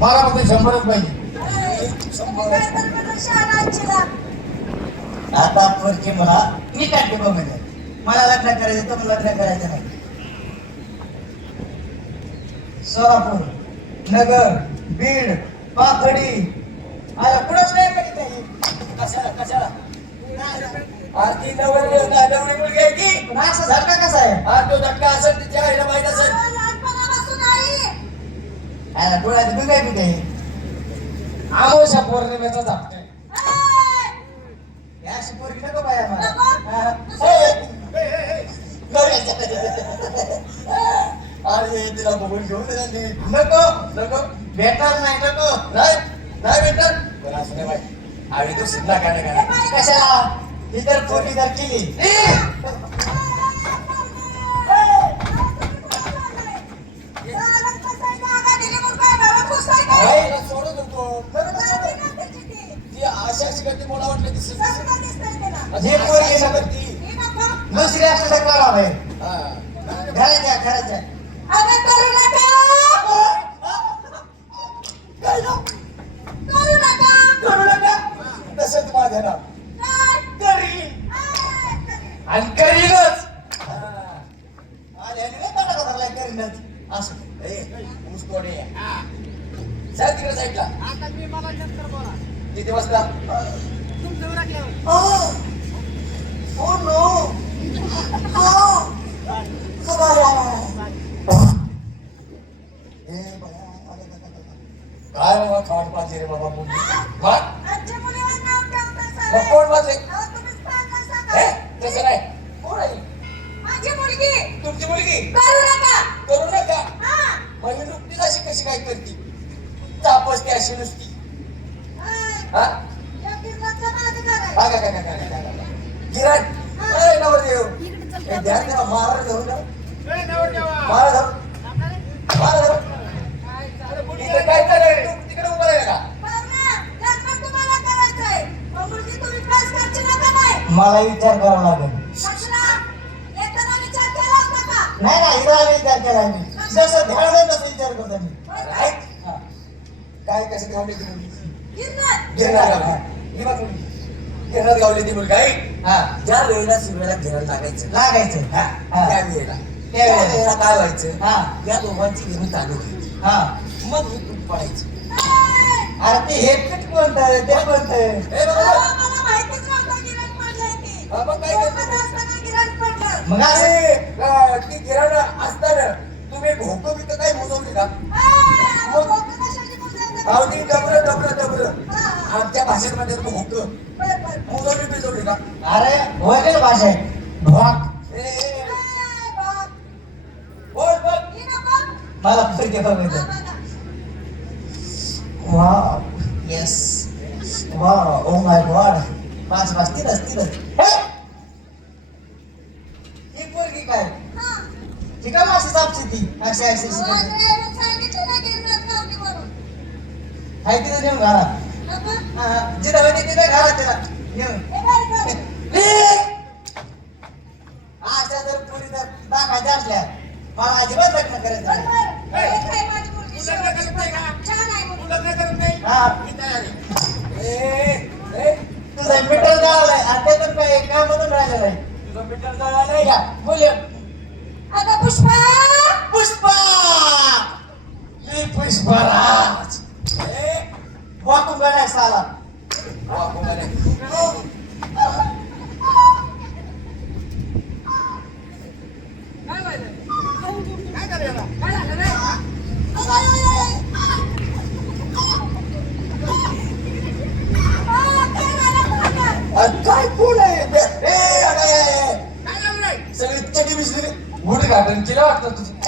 बारामध्ये शंभरच पाहिजे आता पुढची मला मी काय मध्ये म्हणजे? मला लग्न करायचं तर लग्न करायचं नाही. सोलापूर नगर बीड पाथडी अरे कुठंच नाही कधी काही कशाला कशाला आरती नवरी नवरी मुलगी आहे की पण असं झटका कसा आहे हा तो धक्का असेल तिच्या आईला माहीत असेल अरे डोळ्यात बिगाय बिगाय आमोशा पौर्णिमेचा. या अशी पोरगी नको बाया. हा. अरे तिला बघून घेऊन. नको नको. भेटणार नाही नको. नाही भेटणार. बरं असं नाही बाई. आम्ही तो सिद्धा काय नाही कशाला? इतर पोरगी जर केली. जे पोरगी नको. करते. दुसरी असं कळा बाई हा. घराच्या घराच्या काय नाव? करू नका तसंच माझं नाव. करीन आणि करीनच. धरलाय करीनच. असं. ऊस. जा तिकडे साईडला किती वाजता? पाहिजे रे बाबा मुलगी मग कोण हे तसं नाही. कोण आहे? माझी मुलगी. तुमची मुलगी? करू नका. करू नका. ही. नुकतीच अशी कशी काय करते? तापसते अशी नुसती. हा? का का का का का ए नवरदेव. ध्यान मारा धरून द्या मारा धरून मारा धरून इथं काय चाललंय तू तिकडे उभा राहिला का पाहुण्या, लग्न तुम्हाला करायचंय. मग मुलगी तुम्ही press करची नका नाही. मला विचार करावा लागेल? नाही नाही इथं आम्ही विचार केला मी जसं ध्यान तसं विचार करतो मी. काय कसं गावली ती मुलगी. गिरणार गावली ही. गिरणार ती मुलगी. हा ज्या वेळेला शिवायला गिरण लागायचं लागायचं. त्या वेळेला त्या वेळेला. काय व्हायचं हा. या दोघांची गिरण चालू हा मग ही तूट पडायची ए, अरे ते हे पीठ कोणतं ते कोणतं मग. मग अरे, ती गिरण असताना तुम्ही भोकं बिकं काय मोजवली का? अहो ती डबरं डबरं डबरं. आमच्या भाषेत मध्ये भोकं. मोजवली बिजवली का? अरे वगैरे भाषा आहे नको? मला फरके बघायचं बघा. Wow yes wow oh my god पाच हे! ही पोरगी काय हा. ती का माशी सापची ती लावली म्हणून. हाय तिथं नेऊन घाला. जिथं होती तिथं घाला. निघ! अशा जर पोरी जर दाखायच्या असल्या मला अजिबात लग्न करायचं आहे लग्न करत नाही का? आहे लग्न करत नाही हा मी तयार आहे. त्यातून काय काम म्हणून राहिलं नाही तुझं मीटर जळालंय या बोलूया. अगं पुष्पा! पुष्पा! मी पुष्पराज ए, वाकून गणाय साला वा, कोणाला? अरे काय कोण आहे ए, अरे, ए, ए. सगळी चटी बिसली उद्घाटन केलं वाटतं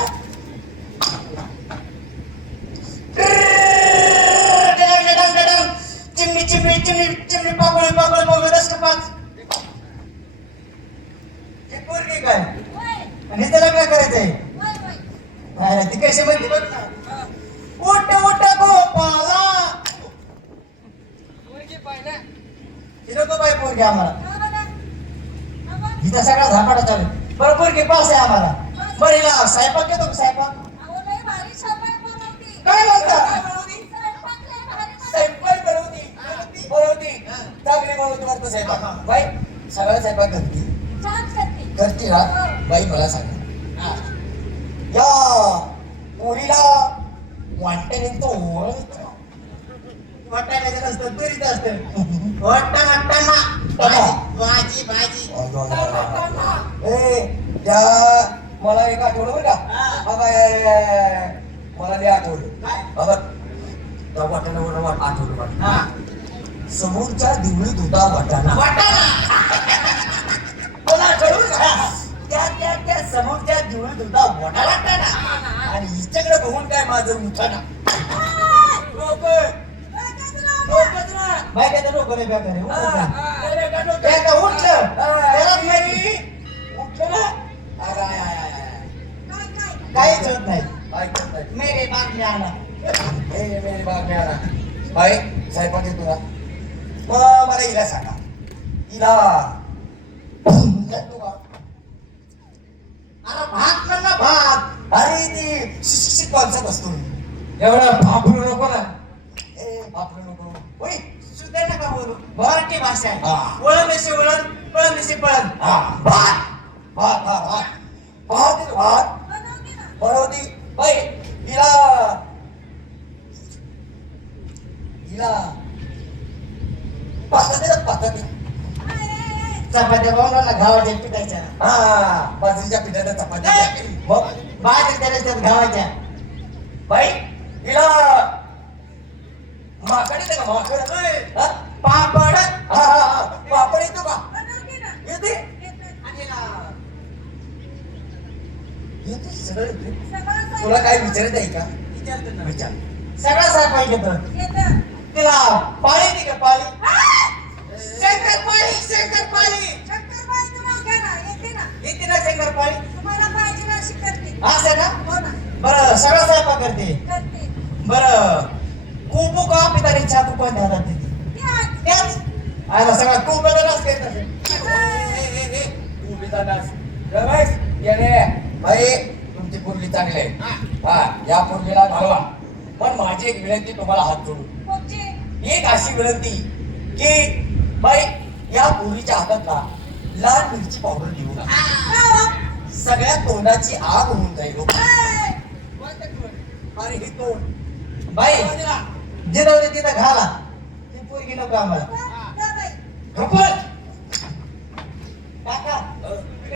चिमणी चिमणी चिमणी पाकोळी पाकोळी पाकोळी दस पाच. ही पोरगी काय? आणि त्याला काय करायचंय? नाही, ती कशी म्हणते बघ ना. उठ उठ गोपाला. ही नको बाई पोरगी आम्हाला. हिचा सगळा झापाटा चालू. बरं पोरगी पास आहे आम्हाला. बरं हिला स्वयंपाक येतो का स्वयंपाक काय म्हणता बनवती चांगली बनवती वाटतं स्वयंपाक बाई सगळा स्वयंपाक करते. करते ना. बाई मला सांग. या. पोरीला वाटणे तो ओळखतो. वाटाण्याचं नसतं तुरीचं असतं. वाटा वाटाणा भाजी. भाजी ए त्या मला एक आठवलं बरं का? हा. बाबा ए, मला लय आठवलं बाबा त्या वाटाण्यावर वाट आठवलं हा. समोरच्या दिवळीत होता वाटाणा. त्या समोरच्या दिवळीत होता वाटाणा. आणि हिच्याकडे बघून काय माझं उठाना माहिती आहे लोक नाही बेकार आहे, उठलं माहिती उठलं ना. काहीच होत नाही. मेरे आणा ए, मेरी बाग में आना. बाई स्वयंपाक मग मला हिला सांगा. हिला? अरे भात म्हण ना भात. अरे ती शिक्षित माणसात असतो. एवढा भाबरू नको ना. ए बापरे नको. होय सुद्धा नका बोलू. मराठी भाषा आहे. वळण दिसे वळण पळण. दिसे पळण भात. भात भात भात. भात भात. बनवती बाई हिला हिला पातात आहे ना पातात चपात्या बनवला गावाच्या पिठाच्या. हा बाजरीच्या पिठाच्या चपात्या. मग बाहेर त्याला त्यात गावाच्या. बाई हिला माकड येते का माकड? हा? पापड? हा हा हा. पापड येतो का? येते. येते सगळं येते तुला काय विचारायचं आहे का? विचार सगळा स्वयंपाक येतो. तिला पाळी येते का पाळी शंकर पाळी शंकर पाळी येते ना शंकर पाळी असं का बरं सगळा स्वयंपाक करते. बरं. कुपू का पितारी चाकू पण ध्यानात देते त्याच आयला सगळा खूप बदलच करत भाई तुमची पुरली चांगली आहे. हा. या पुरलीला घालवा. पण माझी एक विनंती तुम्हाला हात जोडून. एक अशी विनंती की बाई या पोरीच्या हातात ना लाल मिरची पावडर देऊ नका. सगळ्या तोंडाची आग होऊन जाईल अरे हे तोंड बाई होते तिथं घाला. ती पोरगी नको आम्हाला